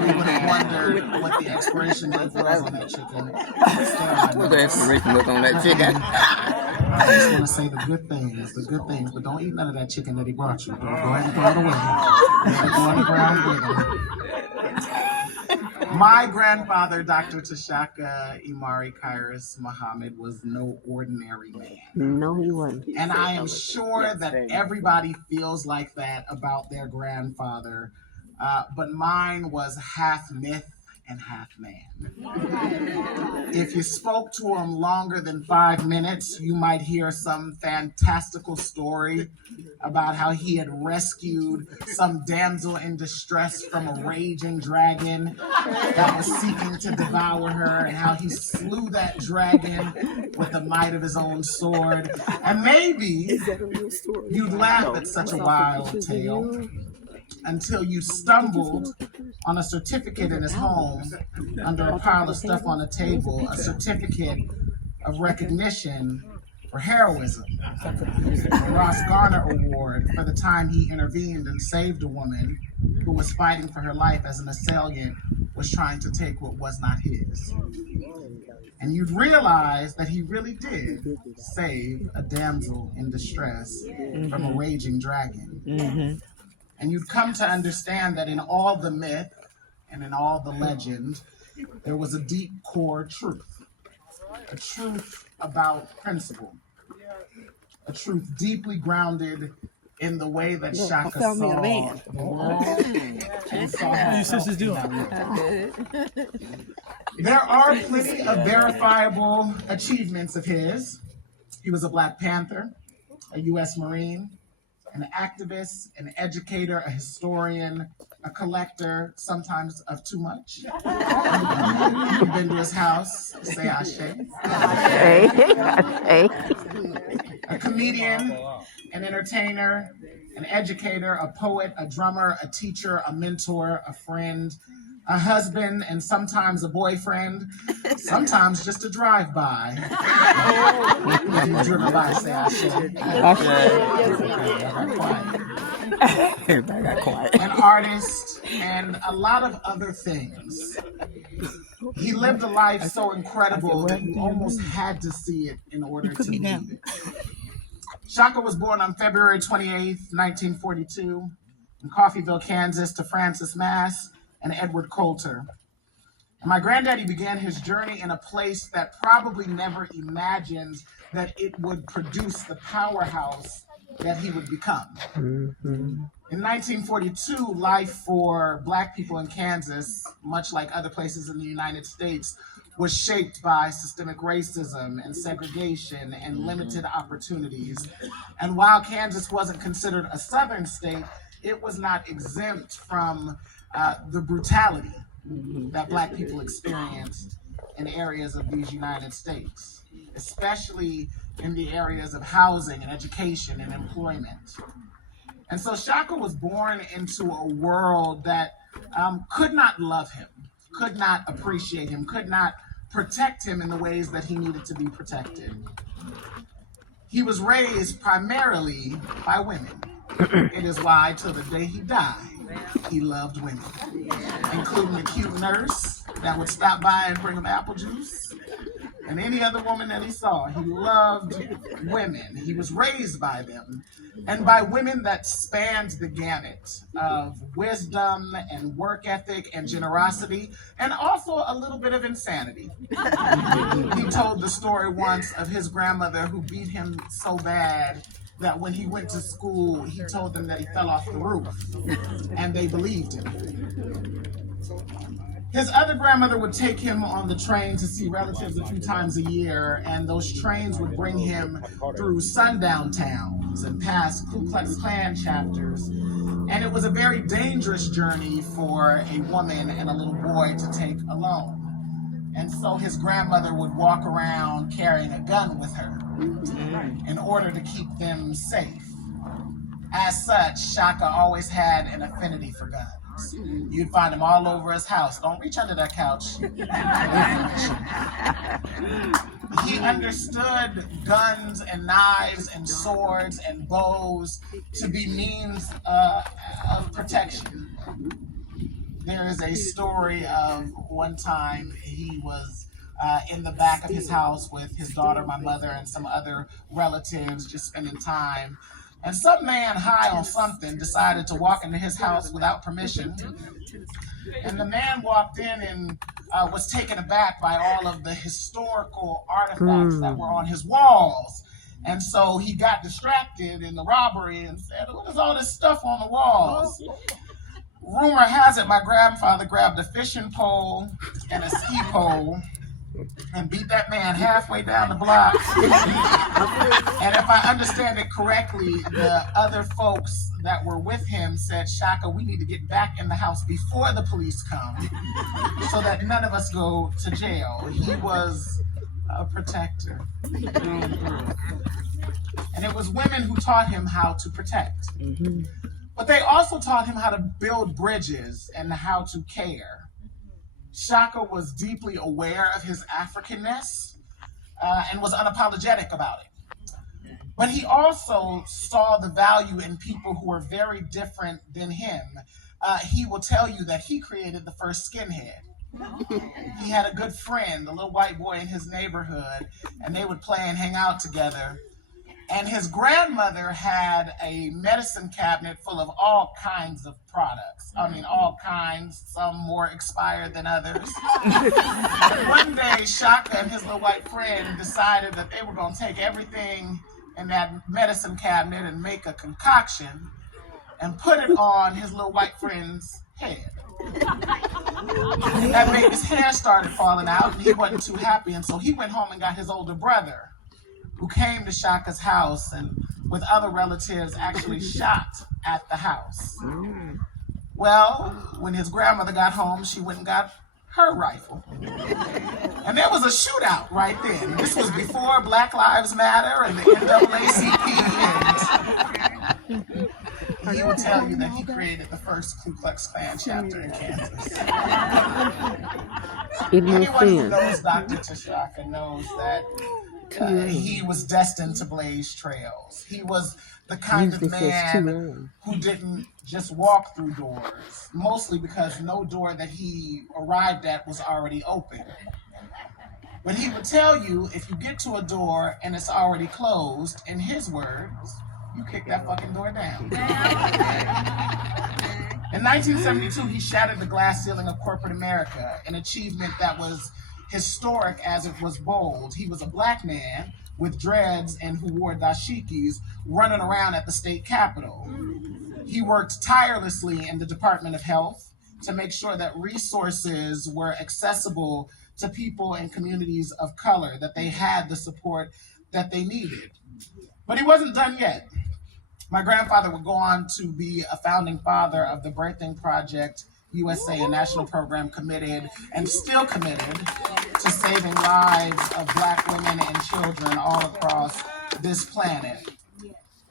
You would have wondered what the expiration date was on that chicken. What the expiration was on that chicken? I just want to say the good things, but don't eat none of that chicken that he brought you. Go ahead and throw it away. Let it go on the ground with him. My grandfather, Dr. TChaka Muhammed, was no ordinary man. No, he wasn't. And I am sure that everybody feels like that about their grandfather, but mine was half myth and half man. If you spoke to him longer than 5 minutes, you might hear some fantastical story about how he had rescued some damsel in distress from a raging dragon that was seeking to devour her, and how he slew that dragon with the might of his own sword. And maybe you'd laugh at such a wild tale until you stumbled on a certificate in his home under a pile of stuff on the table, a certificate of recognition for heroism, a Ross Garner Award for the time he intervened and saved a woman who was fighting for her life as an assailant was trying to take what was not his. And you'd realize that he really did save a damsel in distress from a raging dragon. And you'd come to understand that in all the myth and in all the legend, there was a deep core truth. A truth about principle. A truth deeply grounded in the way that Shaka saw the world and saw himself in that world. There are plenty of verifiable achievements of his. He was a Black Panther, a U.S. Marine, an activist, an educator, a historian, a collector, sometimes of too much. You've been to his house, say Ashe. A comedian, an entertainer, an educator, a poet, a drummer, a teacher, a mentor, a friend, a husband, and sometimes a boyfriend, sometimes just a drive-by. If you've driven by, say Everybody got quiet. An artist, and a lot of other things. He lived a life so incredible that you almost had to see it in order to believe it. Shaka was born on February 28th, 1942, in Coffeyville, Kansas, to Francis Mass and Edward Coulter. And my granddaddy began his journey in a place that probably never imagined that it would produce the powerhouse that he would become. In 1942, life for Black people in Kansas, much like other places in the United States, was shaped by systemic racism and segregation and limited opportunities. And while Kansas wasn't considered a Southern state, it was not exempt from the brutality that Black people experienced in areas of these United States, especially in the areas of housing and education and employment. And so Shaka was born into a world that could not love him, could not appreciate him, could not protect him in the ways that he needed to be protected. He was raised primarily by women. It is why, till the day he died, he loved women, including a cute nurse that would stop by and bring him apple juice, and any other woman that he saw. He loved women. He was raised by them, and by women that spanned the gamut of wisdom and work ethic and generosity, and also a little bit of insanity. He told the story once of his grandmother who beat him so bad that when he went to school, he told them that he fell off the roof, and they believed him. His other grandmother would take him on the train to see relatives a few times a year, and those trains would bring him through sundown towns and past Ku Klux Klan chapters. And it was a very dangerous journey for a woman and a little boy to take alone. And so his grandmother would walk around carrying a gun with her in order to keep them safe. As such, Shaka always had an affinity for guns. You'd find him all over his house. Don't reach under that couch. He understood guns and knives and swords and bows to be means of protection. There is a story of one time he was in the back of his house with his daughter, my mother, and some other relatives just spending time. And some man high on something decided to walk into his house without permission. And the man walked in and was taken aback by all of the historical artifacts that were on his walls. And so he got distracted in the robbery and said, "What is all this stuff on the walls?" Rumor has it my grandfather grabbed a fishing pole and a ski pole and beat that man halfway down the block. And if I understand it correctly, the other folks that were with him said, "Chaka, we need to get back in the house before the police come so that none of us go to jail." He was a protector. And it was women who taught him how to protect. But they also taught him how to build bridges and how to care. Chaka was deeply aware of his Africanness and was unapologetic about it. But he also saw the value in people who were very different than him. He will tell you that he created the first skinhead. He had a good friend, a little white boy in his neighborhood, and they would play and hang out together. And his grandmother had a medicine cabinet full of all kinds of products. I mean, all kinds, some more expired than others. One day, Chaka and his little white friend decided that they were going to take everything in that medicine cabinet and make a concoction and put it on his little white friend's head. That made his hair started falling out, and he wasn't too happy, and so he went home and got his older brother, who came to Chaka's house and with other relatives actually shot at the house. Well, when his grandmother got home, she went and got her rifle. And there was a shootout right then. This was before Black Lives Matter and the NAACP. And he would tell you that he created the first Ku Klux Klan chapter in Kansas. Anyone who knows Dr. TChaka knows that he was destined to blaze trails. He was the kind of man who didn't just walk through doors, mostly because no door that he arrived at was already open. But he would tell you, if you get to a door and it's already closed, in his words, you kick that fucking door down. In 1972, he shattered the glass ceiling of corporate America, an achievement that was historic as it was bold. He was a black man with dreads and who wore dashikis running around at the state capitol. He worked tirelessly in the Department of Health to make sure that resources were accessible to people in communities of color, that they had the support that they needed. But he wasn't done yet. My grandfather would go on to be a founding father of the Birthing Project USA, a national program committed and still committed to saving lives of Black women and children all across this planet.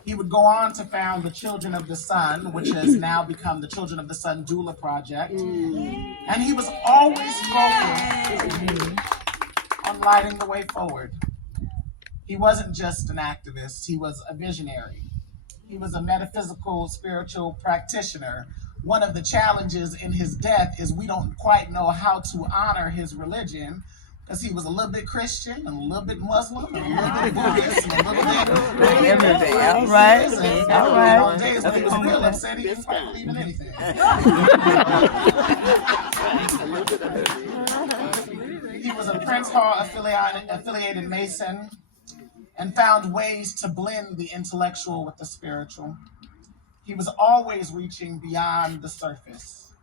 He would go on to found the Children of the Sun, which has now become the Children of the Sun Doula Project. And he was always focused on lighting the way forward. He wasn't just an activist, he was a visionary. He was a metaphysical, spiritual practitioner. One of the challenges in his death is we don't quite know how to honor his religion, because he was a little bit Christian and a little bit Muslim and a little bit Buddhist and a little bit everything. All right. All right. On days when he was real upset, he didn't quite believe in anything. He was a Prince Hall affiliated Mason and found ways to blend the intellectual with the spiritual. He was always reaching beyond the surface.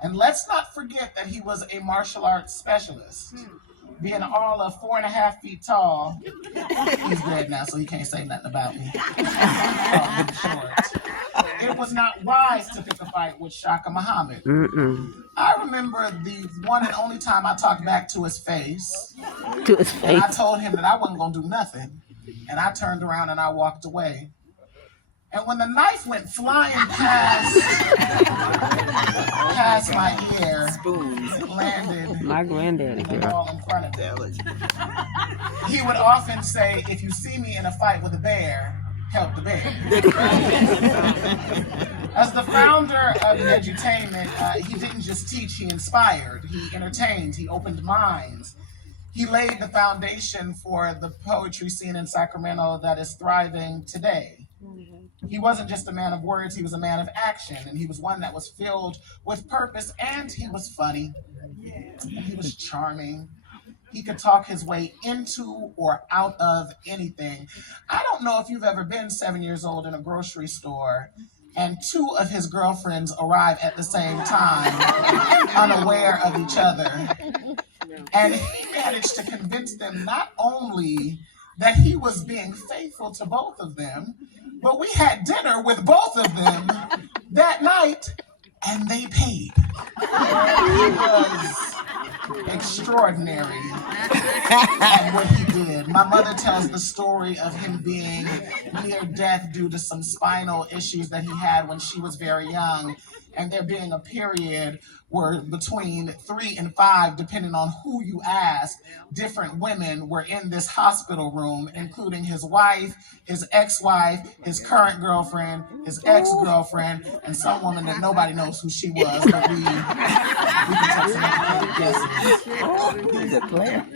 And let's not forget that he was a martial arts specialist. Being all of 4.5 feet tall, he's dead now, so he can't say nothing about me. It was not wise to pick a fight with TChaka Muhammed. I remember the one and only time I talked back to his face. And I told him that I wasn't going to do nothing. And I turned around and I walked away. And when the knife went flying past my ear, it landed my granddaddy in the wall in front of him. He would often say, "If you see me in a fight with a bear, help the bear." As the founder of edutainment, he didn't just teach, he inspired, he entertained, he opened minds. He laid the foundation for the poetry scene in Sacramento that is thriving today. He wasn't just a man of words, he was a man of action, and he was one that was filled with purpose, and he was funny, and he was charming. He could talk his way into or out of anything. I don't know if you've ever been 7 years old in a grocery store and two of his girlfriends arrive at the same time, unaware of each other. And he managed to convince them not only that he was being faithful to both of them, but we had dinner with both of them that night, and they paid. He was extraordinary at what he did. My mother tells the story of him being near death due to some spinal issues that he had when she was very young, and there being a period where between 3 and 5, depending on who you ask, different women were in this hospital room, including his wife, his ex-wife, his current girlfriend, his ex-girlfriend, and some woman that nobody knows who she was, but we can take some educated guesses. He's a player.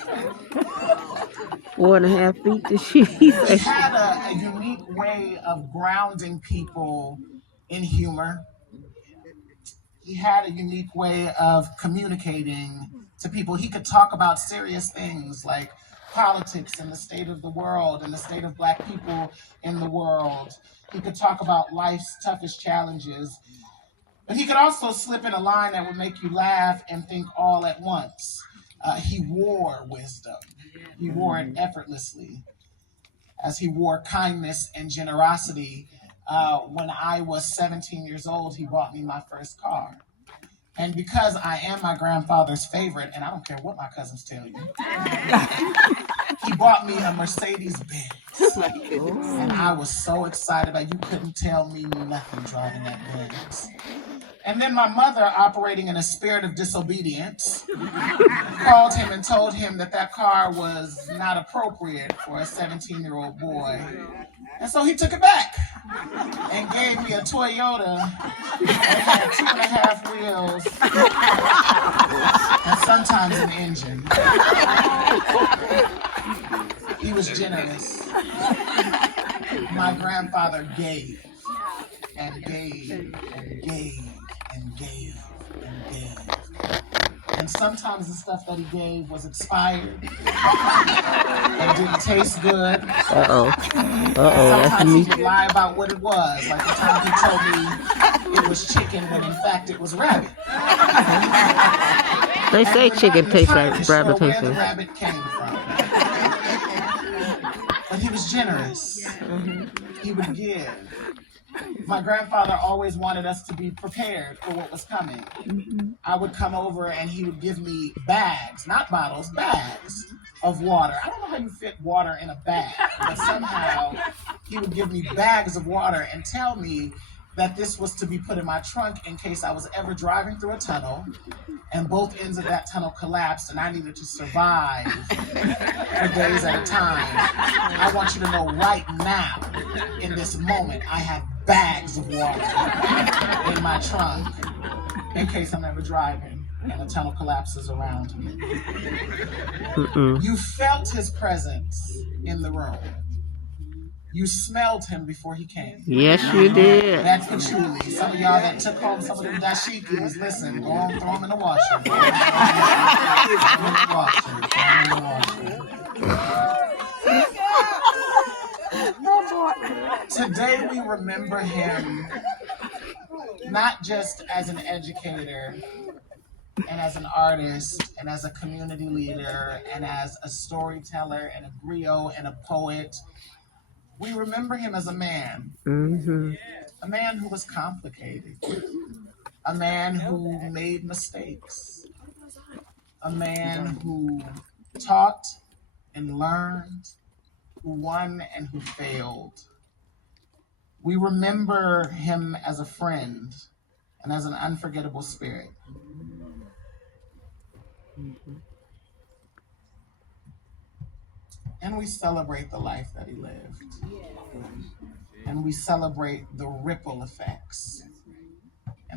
4.5 feet to she. He had a unique way of grounding people in humor. He had a unique way of communicating to people. He could talk about serious things like politics and the state of the world and the state of Black people in the world. He could talk about life's toughest challenges. But he could also slip in a line that would make you laugh and think all at once. He wore wisdom. He wore it effortlessly, as he wore kindness and generosity. When I was 17 years old, he bought me my first car. And because I am my grandfather's favorite, and I don't care what my cousins tell you, he bought me a Mercedes Benz. And I was so excited about it. You couldn't tell me nothing driving that Benz. And then my mother, operating in a spirit of disobedience, called him and told him that that car was not appropriate for a 17-year-old boy. And so he took it back and gave me a Toyota that had 2.5 wheels and sometimes an engine. He was generous. My grandfather gave and gave and gave and gave and gave. And sometimes the stuff that he gave was expired and didn't taste good. Sometimes he would lie about what it was, like the time he told me it was chicken when in fact it was rabbit. They say chicken tastes like rabbit. Where the rabbit came from. But he was generous. He would give. My grandfather always wanted us to be prepared for what was coming. I would come over and he would give me bags, not bottles, bags of water. I don't know how you fit water in a bag, but somehow he would give me bags of water and tell me that this was to be put in my trunk in case I was ever driving through a tunnel and both ends of that tunnel collapsed and I needed to survive for days at a time. I want you to know right now, in this moment, I have bags of water in my trunk in case I'm ever driving and a tunnel collapses around me. You felt his presence in the room. You smelled him before he came. Yes, you did. That's patchouli. Some of y'all that took home some of them dashikis, listen, go on, throw them in the washer. Throw them in the washer. Today we remember him not just as an educator and as an artist and as a community leader and as a storyteller and a griot and a poet. We remember him as a man. A man who was complicated. A man who made mistakes. A man who taught and learned, who won and who failed. We remember him as a friend and as an unforgettable spirit. And we celebrate the life that he lived. And we celebrate the ripple effects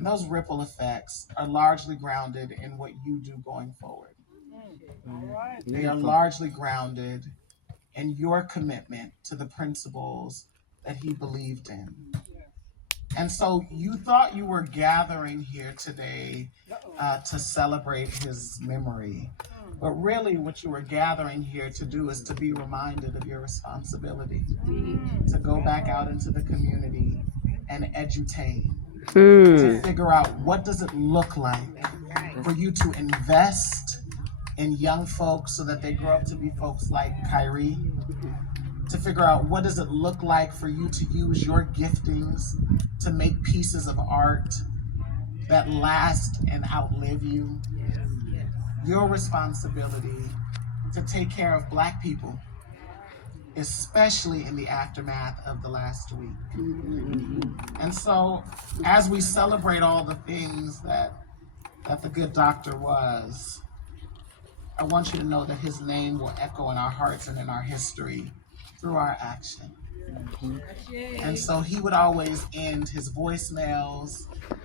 And those ripple effects are largely grounded in what you do going forward. They are largely grounded in your commitment to the principles that he believed in. And so you thought you were gathering here today to celebrate his memory. But really what you were gathering here to do is to be reminded of your responsibility to go back out into the community and edutain, to figure out what does it look like for you to invest in young folks so that they grow up to be folks like Kyrie, to figure out what does it look like for you to use your giftings to make pieces of art that last and outlive you. Your responsibility to take care of Black people, especially in the aftermath of the last week. And so as we celebrate all the things that the good doctor was, I want you to know that his name will echo in our hearts and in our history through our action. And so he would always end his voicemails,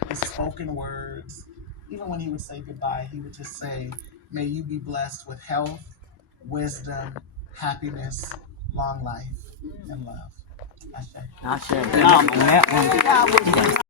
his spoken words. Even when he would say goodbye, he would just say, may you be blessed with health, wisdom, happiness, long life, and love. Ashe. I said, on that one.